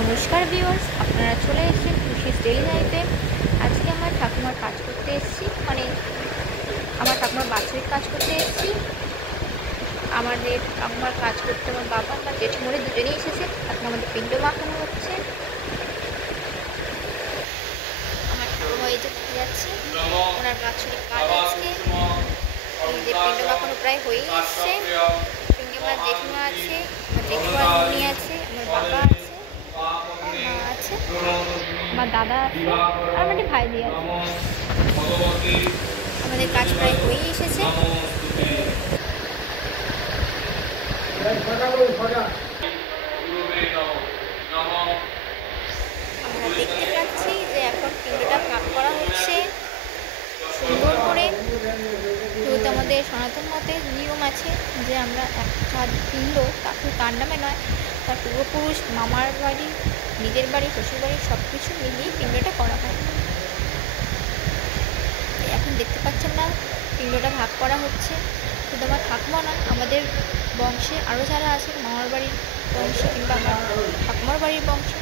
নমস্কার ভিউয়ার্স, আপনারা চলে এসেছেন খুশিস ডেইলি লাইফে। আজকে আমার ঠাকুমার কাজ করতে এসেছি, আমার ঠাকুমার বাৎসরিক কাজ করতে এসেছি। আমাদের ঠাকুমার কাজ করতে আমার বাবা আমার জেঠিমুড়ি দুজনেই এসেছে। এখন আমাদের পিণ্ড মাখানো হচ্ছে। আমার ঠাকুমা এই যে দেখতে যাচ্ছে, ওনার বাৎসরিক কাজ আজকে। এই যে পিণ্ড মাখানো প্রায় হয়েই এসছে। সঙ্গে আমার জেঠিমা আছে, আমার জেঠিমার মনি আছে, আমার বাবা আছে, মা আছে, আমার দাদা আছে, আর আমাদের ভাইজি আছে। আমাদের কাজ প্রায় হয়েই এসেছে। আমরা দেখতে পাচ্ছি যে এখন পিণ্ডটা ভাগ করা হচ্ছে সুন্দর করে। যেহেতু আমাদের সনাতন মতে নিয়ম আছে যে আমরা একটা পিণ্ড তার নামে নয়, তার পূর্বপুরুষ, মামার বাড়ি, নিজের বাড়ি, শ্বশুর বাড়ি সব কিছু মিলিয়ে পিণ্ডটা করা হয়। এখন দেখতে পাচ্ছেন না, পিণ্ডটা ভাগ করা হচ্ছে। শুধু আমার ঠাকুমা নয়, আমাদের বংশে আরও যারা আছে, মামার বাড়ির বংশে কিংবা আমার ঠাকুমার বাড়ির বংশে,